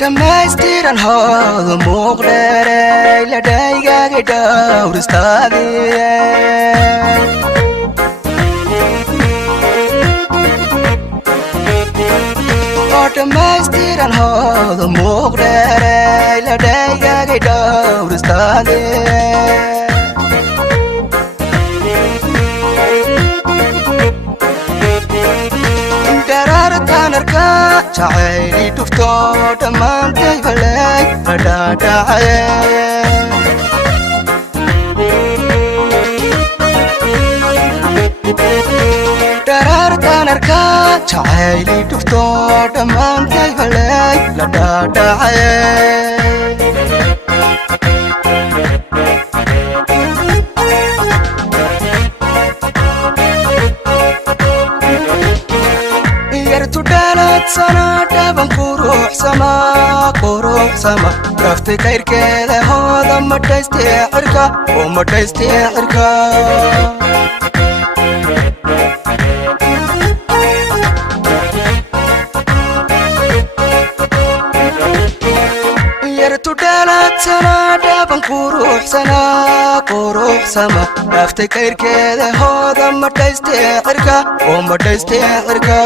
dhammaystiran hooda muuqdheeray la dhaygaaga dhowristaadiye dhammaystiran hooda muuqdheeray la dhaygaaga dhowristaadiye darartanarka jacayli dhufto dhammaantay balay la dhaadhacaye darartanarka jacayli dhufto dhammaantay balay la dhaadhacaye sanadhaban quruux sama rafti kayrkeeda hooda madhaystee cirka oo madhaystee cirka yartu dhalad sanadhaban quruux sama rafti kayrkeeda hooda madhaystee cirka oo madhaystee cirka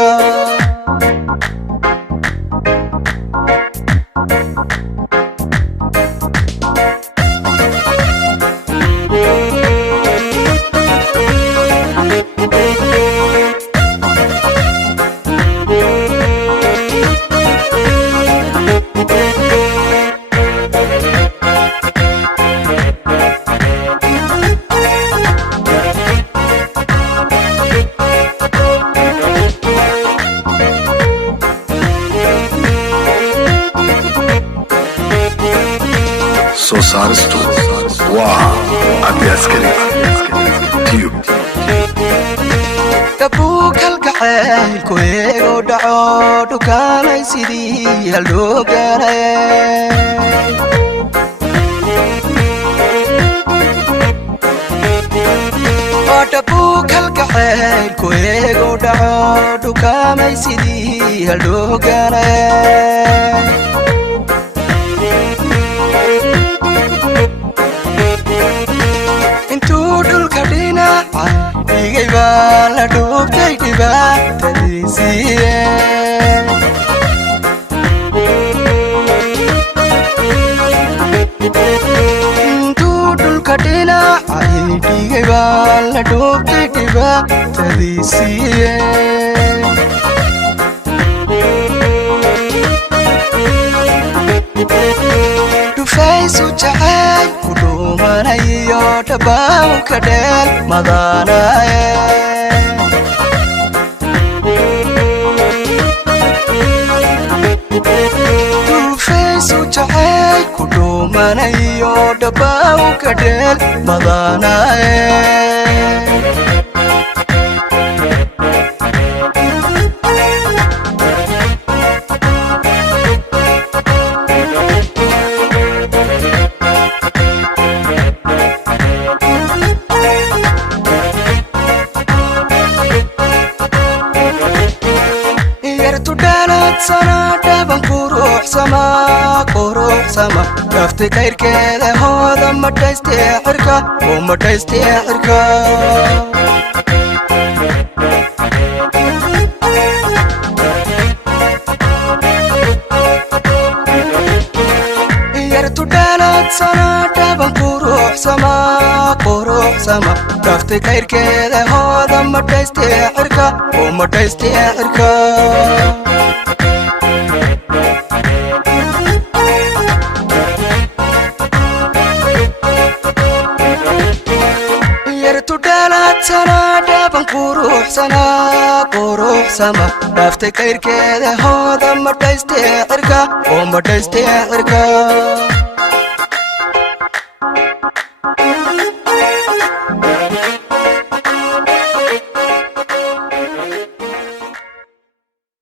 soo saaristu waa Abi Askari tube dabuu kalgacaylku eego dhaco dhukaamay sidii haldhoo gaarayay dabuu kalgacaylku eego dhaco dhukaamay sidii haldhoo gaarayay dhigay baa la dhuubtay dhibaatadiisiiye intuu dhulka dhinacay dhigay baa la dhuubtay dhibaatadiisiiye dhufaysu jacay ku dhuumanayo dhabaawka dheel madaanaye dhufaysu jacay ku dhuumanayo dhabaawka dheel madaanaye sanadhaban quruux sama rafti kayrkeeda hooda madhaystee cirka oo madhaystee cirka yartu dhalad sanadhaban quruux sama rafti kayrkeeda hooda madhaystee cirka oo madhaystee cirka sanadhaban quruux sama rafti kayrkeeda hooda madhaystee cirka oo madhaystee cirka